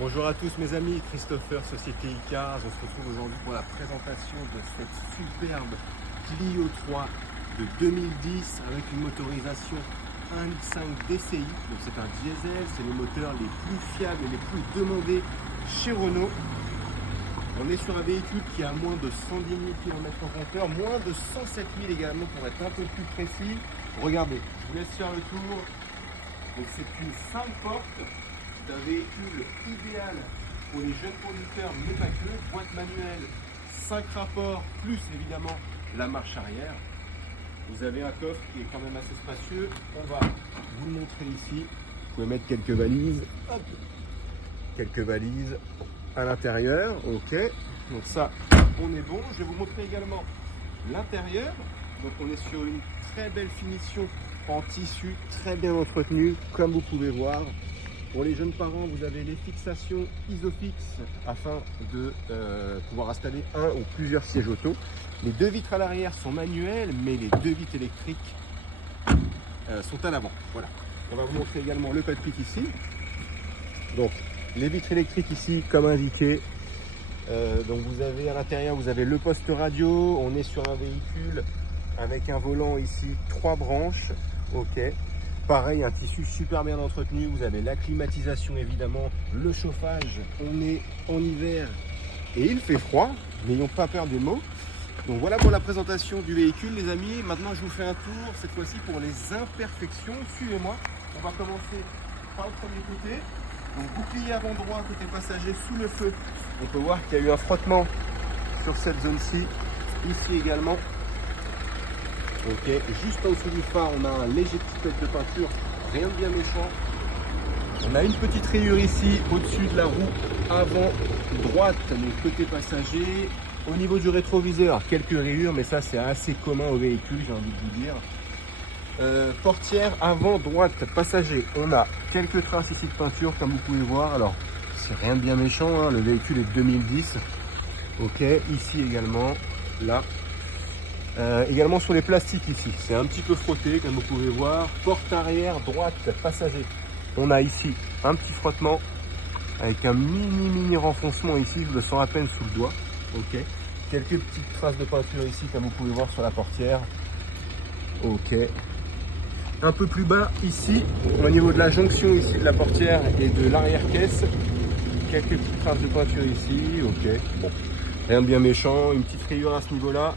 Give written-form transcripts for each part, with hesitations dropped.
Bonjour à tous mes amis, Christopher, Société Icars. On se retrouve aujourd'hui pour la présentation de cette superbe Clio 3 de 2010 avec une motorisation 1.5 DCI. Donc c'est un diesel, c'est les moteurs les plus fiables et les plus demandés chez Renault. On est sur un véhicule qui a moins de 110 000 km au compteur, moins de 107 000 également pour être un peu plus précis. Regardez, je vous laisse faire le tour. Donc c'est une 5 portes. C'est un véhicule idéal pour les jeunes conducteurs, mais pas que. Boîte manuelle, 5 rapports, plus évidemment la marche arrière. Vous avez un coffre qui est quand même assez spacieux. On va vous le montrer ici. Vous pouvez mettre quelques valises. Hop. Quelques valises à l'intérieur. Ok. Donc ça, on est bon. Je vais vous montrer également l'intérieur. Donc on est sur une très belle finition en tissu, très bien entretenu, comme vous pouvez voir. Pour les jeunes parents, vous avez les fixations Isofix afin de pouvoir installer un ou plusieurs sièges auto. Les deux vitres à l'arrière sont manuelles, mais les deux vitres électriques sont à l'avant. Voilà. On va vous montrer également le cockpit ici. Donc, les vitres électriques ici, comme indiqué. Donc, vous avez à l'intérieur, vous avez le poste radio. On est sur un véhicule avec un volant ici, 3 branches. Ok. Pareil, un tissu super bien entretenu, vous avez la climatisation évidemment, le chauffage, on est en hiver et il fait froid, n'ayons pas peur des mots. Donc voilà pour la présentation du véhicule les amis, maintenant je vous fais un tour cette fois-ci pour les imperfections, suivez-moi. On va commencer par le premier côté, donc bouclier avant droit côté passager sous le feu. On peut voir qu'il y a eu un frottement sur cette zone-ci, ici également. Ok, juste en dessous du phare, on a un léger petit pet de peinture, rien de bien méchant. On a une petite rayure ici au-dessus de la roue avant droite, donc côté passager. Au niveau du rétroviseur, quelques rayures, mais ça c'est assez commun au véhicule, j'ai envie de vous dire. Portière avant droite passager, on a quelques traces ici de peinture comme vous pouvez voir. Alors c'est rien de bien méchant, hein. Le véhicule est de 2010. Ok, ici également, là. Également sur les plastiques ici, c'est un petit peu frotté comme vous pouvez voir. Porte arrière droite passager, on a ici un petit frottement avec un mini renfoncement ici, je le sens à peine sous le doigt. Ok, quelques petites traces de peinture ici comme vous pouvez voir sur la portière. Ok, un peu plus bas ici au niveau de la jonction ici de la portière et de l'arrière caisse, quelques petites traces de peinture ici. Ok, bon, rien de bien méchant, une petite rayure à ce niveau là.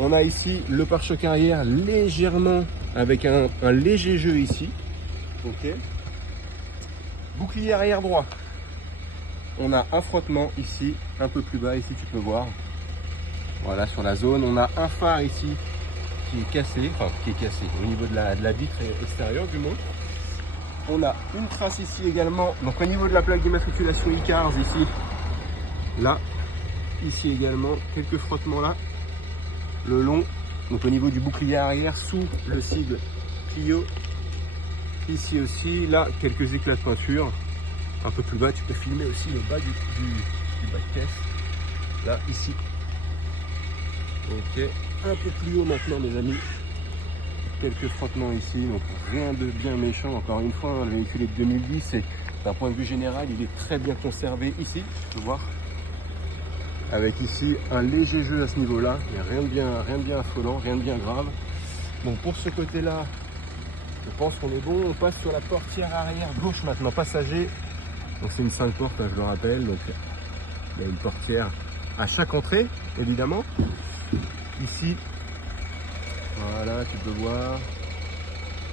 On a ici le pare-choc arrière légèrement avec un léger jeu ici. Ok. Bouclier arrière droit. On a un frottement ici, un peu plus bas ici tu peux voir. Voilà sur la zone. On a un phare ici qui est cassé, enfin qui est cassé au niveau de la vitre extérieure du moins. On a une trace ici également. Donc au niveau de la plaque d'immatriculation Icars ici. Là. Ici également. Quelques frottements là. Le long, donc au niveau du bouclier arrière sous le sigle Clio. Ici aussi, là, quelques éclats de peinture. Un peu plus bas, tu peux filmer aussi le bas du bas de caisse. Là, ici. Ok, un peu plus haut maintenant, mes amis. Quelques frottements ici, donc rien de bien méchant. Encore une fois, hein, le véhicule est de 2010 et d'un point de vue général, il est très bien conservé ici, tu peux voir. Avec ici un léger jeu à ce niveau-là, il n'y a rien de bien affolant, rien de bien grave. Donc pour ce côté-là, je pense qu'on est bon. On passe sur la portière arrière gauche maintenant, passager. Donc c'est une 5 portes, hein, je le rappelle. Donc il y a une portière à chaque entrée, évidemment. Ici, voilà, tu peux voir.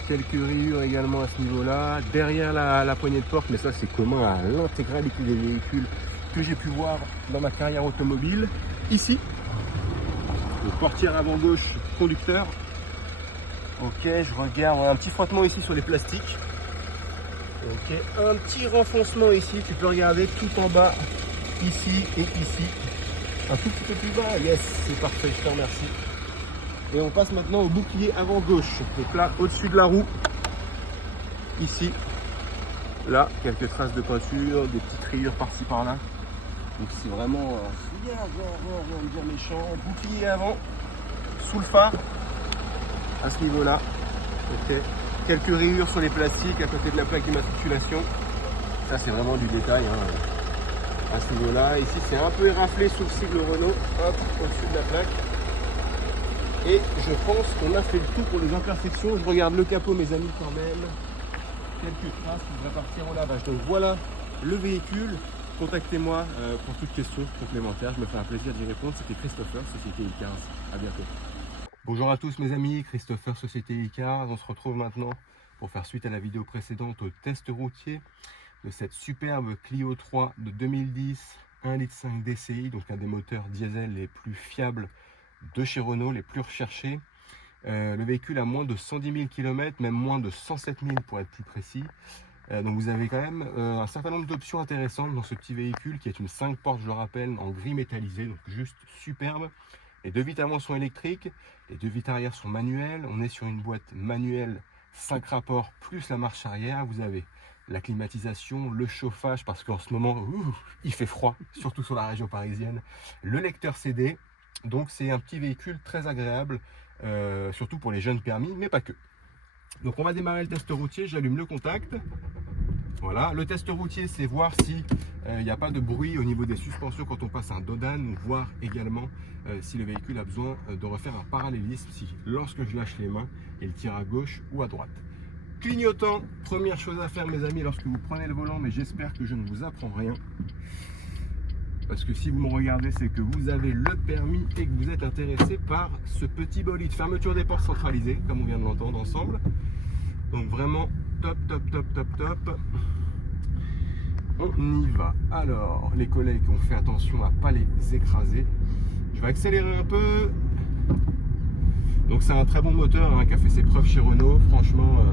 Quelques rayures également à ce niveau-là. Derrière la poignée de porte, mais ça c'est commun à l'intégralité des véhicules que j'ai pu voir dans ma carrière automobile. Ici, le portière avant gauche conducteur. Ok, je regarde, un petit frottement ici sur les plastiques. Ok, un petit renfoncement ici, tu peux regarder tout en bas, ici et ici. Un tout petit peu plus bas, yes, c'est parfait, je te remercie. Et on passe maintenant au bouclier avant gauche. Donc là, au-dessus de la roue, ici, là, quelques traces de peinture, des petites rayures par-ci par-là. Donc c'est vraiment rien de bien méchant. Bouclier avant, sous le phare, à ce niveau-là. Ok. Quelques rayures sur les plastiques à côté de la plaque d'immatriculation. Ça c'est vraiment du détail hein, à ce niveau-là. Ici c'est un peu éraflé sous le sigle Renault, hop, au-dessus de la plaque. Et je pense qu'on a fait le tout pour les imperfections. Je regarde le capot mes amis quand même. Quelques traces qui devraient partir au lavage. Donc voilà le véhicule. Contactez-moi pour toute question complémentaire. Je me ferai un plaisir d'y répondre. C'était Christopher, Société E-Cars. À bientôt. Bonjour à tous mes amis, Christopher, Société E-Cars. On se retrouve maintenant pour faire suite à la vidéo précédente au test routier de cette superbe Clio 3 de 2010, 1,5 litre DCI, donc un des moteurs diesel les plus fiables de chez Renault, les plus recherchés. Le véhicule a moins de 110 000 km, même moins de 107 000 pour être plus précis. Donc vous avez quand même un certain nombre d'options intéressantes dans ce petit véhicule qui est une 5 portes, je le rappelle, en gris métallisé, donc juste superbe. Les 2 vitres avant sont électriques, les 2 vitres arrière sont manuelles. On est sur une boîte manuelle 5 rapports plus la marche arrière. Vous avez la climatisation, le chauffage parce qu'en ce moment il fait froid, surtout sur la région parisienne. Le lecteur CD, donc c'est un petit véhicule très agréable, surtout pour les jeunes permis, mais pas que. Donc on va démarrer le test routier, j'allume le contact. Voilà, le test routier c'est voir si il n'y a pas de bruit au niveau des suspensions quand on passe un dodan, ou voir également si le véhicule a besoin de refaire un parallélisme, si lorsque je lâche les mains, il tire à gauche ou à droite. Clignotant, première chose à faire mes amis lorsque vous prenez le volant, mais j'espère que je ne vous apprends rien. Parce que si vous me regardez, c'est que vous avez le permis et que vous êtes intéressé par ce petit bolide. Fermeture des portes centralisées, comme on vient de l'entendre ensemble. Donc vraiment top, top, top, top, top. On y va. Alors, les collègues ont fait attention à ne pas les écraser. Je vais accélérer un peu. Donc c'est un très bon moteur hein, qui a fait ses preuves chez Renault. Franchement,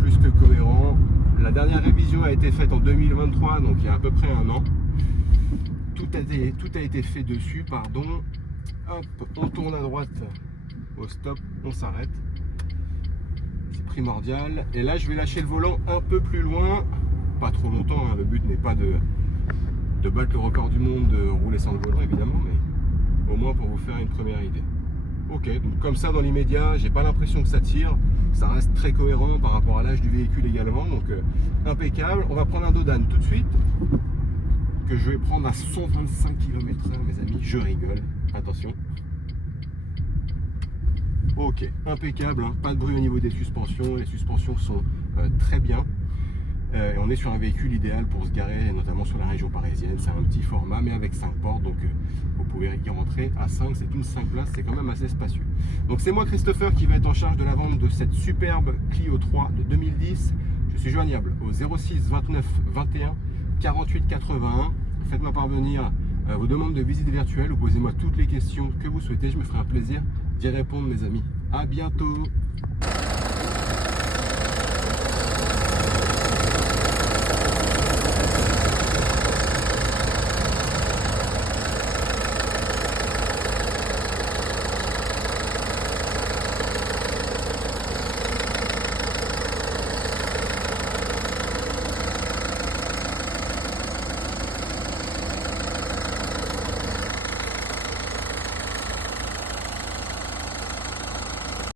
plus que cohérent. La dernière révision a été faite en 2023, donc il y a à peu près un an. Tout a été fait dessus, pardon. Hop, on tourne à droite au stop, on s'arrête. C'est primordial. Et là, je vais lâcher le volant un peu plus loin. Pas trop longtemps, hein. Le but n'est pas de battre le record du monde de rouler sans le volant, évidemment, mais au moins pour vous faire une première idée. Ok, donc comme ça, dans l'immédiat, j'ai pas l'impression que ça tire. Ça reste très cohérent par rapport à l'âge du véhicule également, donc impeccable. On va prendre un dodan tout de suite, que je vais prendre à 125 km/h, mes amis, je rigole, attention. Ok, impeccable, hein. Pas de bruit au niveau des suspensions, les suspensions sont très bien. On est sur un véhicule idéal pour se garer, notamment sur la région parisienne. C'est un petit format, mais avec 5 portes, donc vous pouvez y rentrer à 5, c'est une 5 places, c'est quand même assez spacieux. Donc c'est moi, Christopher, qui va être en charge de la vente de cette superbe Clio 3 de 2010. Je suis joignable au 06 29 21 48 81. Faites-moi parvenir vos demandes de visite virtuelle ou posez-moi toutes les questions que vous souhaitez. Je me ferai un plaisir d'y répondre, mes amis. À bientôt.